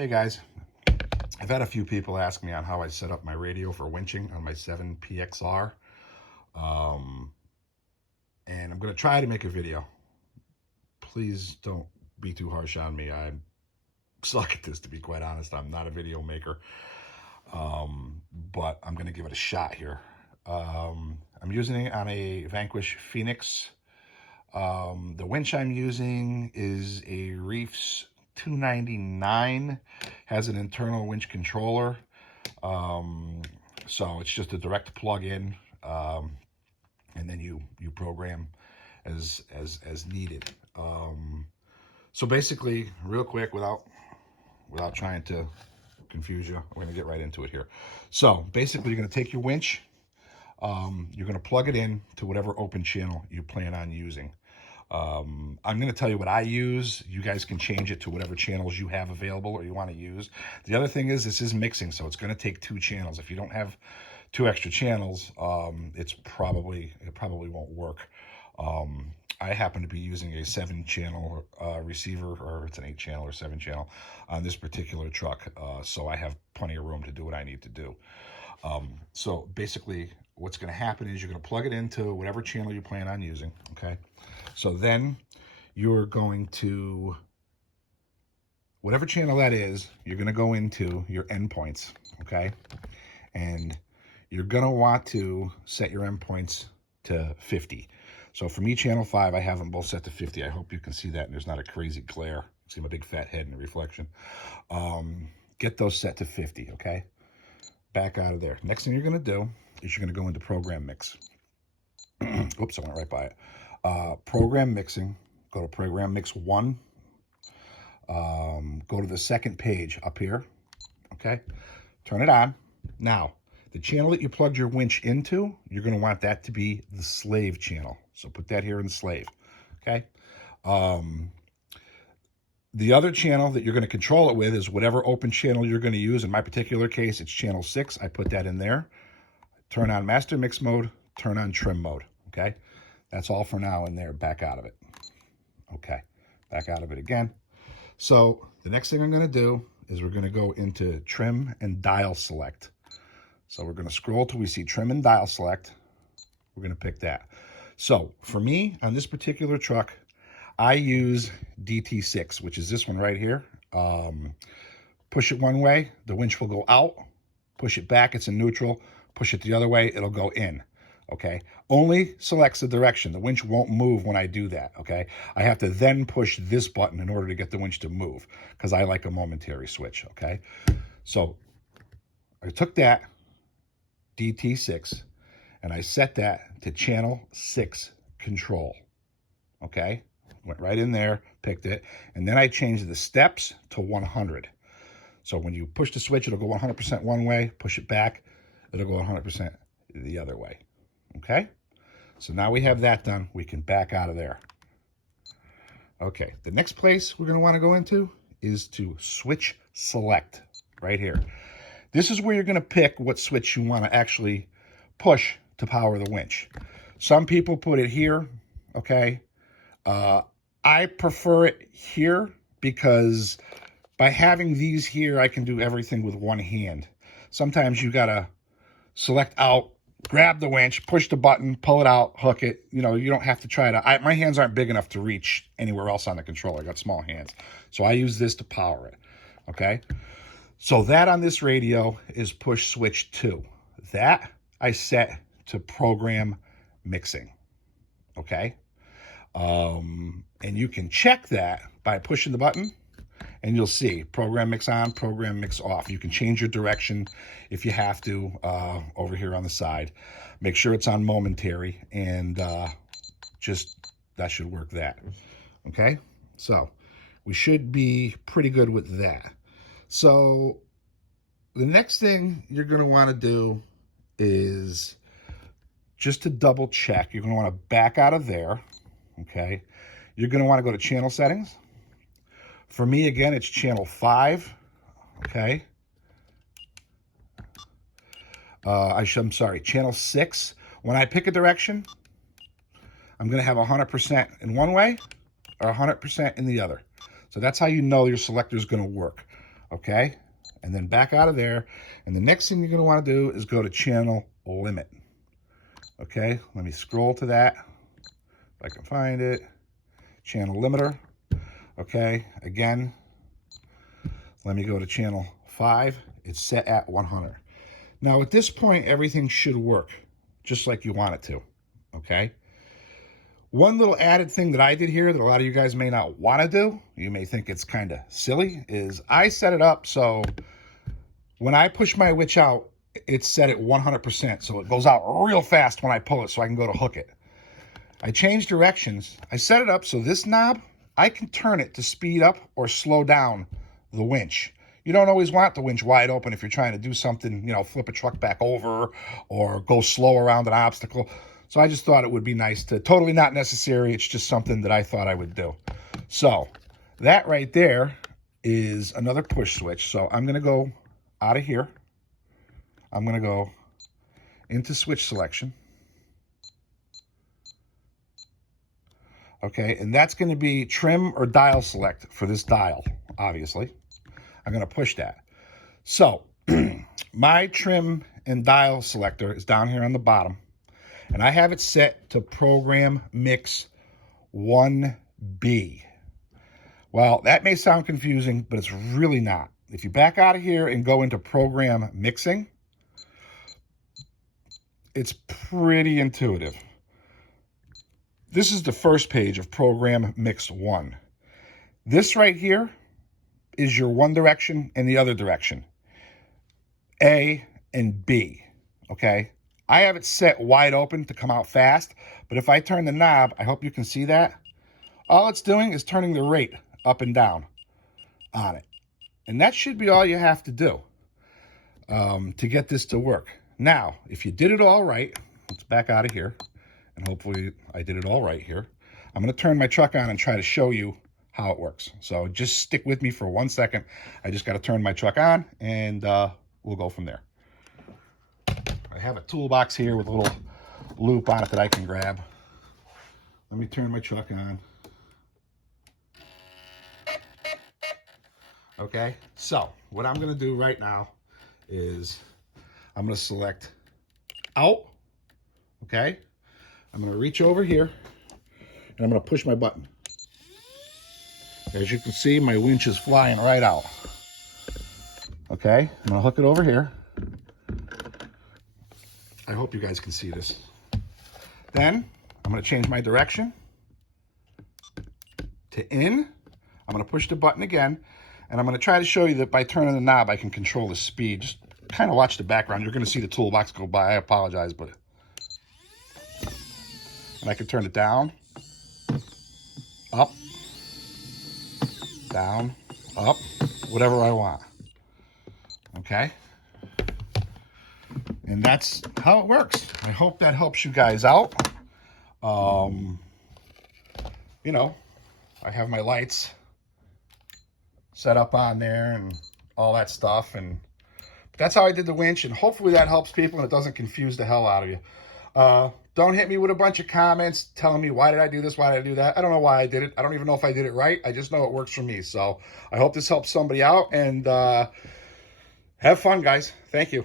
Hey guys, I've had a few people ask me on how I set up my radio for winching on my 7PXR. Um, and I'm going to try to make a video. Please don't be too harsh on me. I suck at this, to be quite honest. I'm not a video maker. But I'm going to give it a shot here. I'm using it on a Vanquish Phoenix. The winch I'm using is a Reefs 299, has an internal winch controller. So it's just a direct plug-in, and then you program as needed. So basically, real quick, without trying to confuse you, we're gonna get right into it here. So basically, you're gonna take your winch, you're gonna plug it in to whatever open channel you plan on using. I'm going to tell you what I use. You guys can change it to whatever channels you have available or you want to use. The other thing is this is mixing, so it's going to take 2 channels. If you don't have 2 extra channels, it probably won't work. I happen to be using a 7-channel receiver, or it's an 8-channel or 7-channel on this particular truck, so I have plenty of room to do what I need to do. So basically, what's going to happen is you're going to plug it into whatever channel you plan on using, okay? So then you're going to, whatever channel that is, you're going to go into your endpoints, okay? And you're going to want to set your endpoints to 50. So for me, channel 5, I have them both set to 50. I hope you can see that and there's not a crazy glare. See my big fat head in the reflection. Get those set to 50, okay? Back out of there. Next thing you're going to do is you're going to go into program mix. Oops, I went right by it. Program mixing, go to program mix 1, go to the second page up here, okay, turn it on. Now, the channel that you plugged your winch into, you're going to want that to be the slave channel, so put that here in slave, okay. The other channel that you're going to control it with is whatever open channel you're going to use. In my particular case, it's channel 6. I put that in there. Turn on master mix mode, turn on trim mode, okay. That's all for now in there. Back out of it. Okay, back out of it again. So the next thing I'm going to do is we're going to go into trim and dial select. So we're going to scroll till we see trim and dial select. We're going to pick that. So for me, on this particular truck, I use DT6, which is this one right here. Push it one way, the winch will go out. Push it back, it's in neutral. Push it the other way, it'll go in. Okay, only selects the direction. The winch won't move when I do that, okay? I have to then push this button in order to get the winch to move because I like a momentary switch, okay? So I took that DT6 and I set that to channel 6 control, okay? Went right in there, picked it, and then I changed the steps to 100. So when you push the switch, it'll go 100% one way, push it back, it'll go 100% the other way. Okay, so now we have that done. We can back out of there. Okay, the next place we're going to want to go into is to switch select right here. This is where you're going to pick what switch you want to actually push to power the winch. Some people put it here, okay? I prefer it here because by having these here, I can do everything with one hand. Sometimes you got to select out, grab the winch, push the button, pull it out, hook it. You know, you don't have to try to, my hands aren't big enough to reach anywhere else on the controller. I got small hands. So I use this to power it, okay? So that on this radio is push switch 2. That I set to program mixing, okay? And you can check that by pushing the button. And you'll see program mix on, program mix off. You can change your direction if you have to over here on the side. Make sure it's on momentary, and just that should work that. Okay, so we should be pretty good with that. So the next thing you're going to want to do is just to double check. You're going to want to back out of there. Okay, you're going to want to go to channel settings. For me, again, it's channel 5, okay? I'm sorry, channel 6. When I pick a direction, I'm going to have 100% in one way or 100% in the other. So that's how you know your selector is going to work, okay? And then back out of there. And the next thing you're going to want to do is go to channel limit, okay? Let me scroll to that, if I can find it. Channel limiter, okay? Again, let me go to channel 5. It's set at 100. Now, at this point, everything should work just like you want it to, okay? One little added thing that I did here that a lot of you guys may not want to do, you may think it's kind of silly, is I set it up so when I push my winch out, it's set at 100%, so it goes out real fast when I pull it so I can go to hook it. I changed directions. I set it up so this knob, I can turn it to speed up or slow down the winch. You don't always want the winch wide open if you're trying to do something, you know, flip a truck back over or go slow around an obstacle. So I just thought it would be nice to, totally not necessary, it's just something that I thought I would do. So that right there is another push switch. So I'm going to go out of here. I'm going to go into switch selection. Okay, and that's going to be trim or dial select for this dial, obviously. I'm going to push that. So my trim and dial selector is down here on the bottom, and I have it set to program mix 1B. Well, that may sound confusing, but it's really not. If you back out of here and go into program mixing, it's pretty intuitive. This is the first page of program mix 1. This right here is your one direction and the other direction, A and B, okay? I have it set wide open to come out fast, but if I turn the knob, I hope you can see that, all it's doing is turning the rate up and down on it. And that should be all you have to do to get this to work. Now, if you did it all right, let's back out of here, and hopefully I did it all right here. I'm going to turn my truck on and try to show you how it works. So just stick with me for 1 second. I just got to turn my truck on, and we'll go from there. I have a toolbox here with a little loop on it that I can grab. Let me turn my truck on. Okay, so what I'm going to do right now is I'm going to select out. Okay, I'm going to reach over here, and I'm going to push my button. As you can see, my winch is flying right out. Okay, I'm going to hook it over here. I hope you guys can see this. Then I'm going to change my direction to in. I'm going to push the button again, and I'm going to try to show you that by turning the knob, I can control the speed. Just kind of watch the background. You're going to see the toolbox go by. I apologize, but... And I can turn it down, up, down, up, whatever I want. Okay? And that's how it works. I hope that helps you guys out. You know, I have my lights set up on there and all that stuff. And that's how I did the winch. And hopefully that helps people and it doesn't confuse the hell out of you. Don't hit me with a bunch of comments telling me, why did I do this? Why did I do that? I don't know why I did it. I don't even know if I did it right. I just know it works for me. So I hope this helps somebody out, and have fun, guys. Thank you.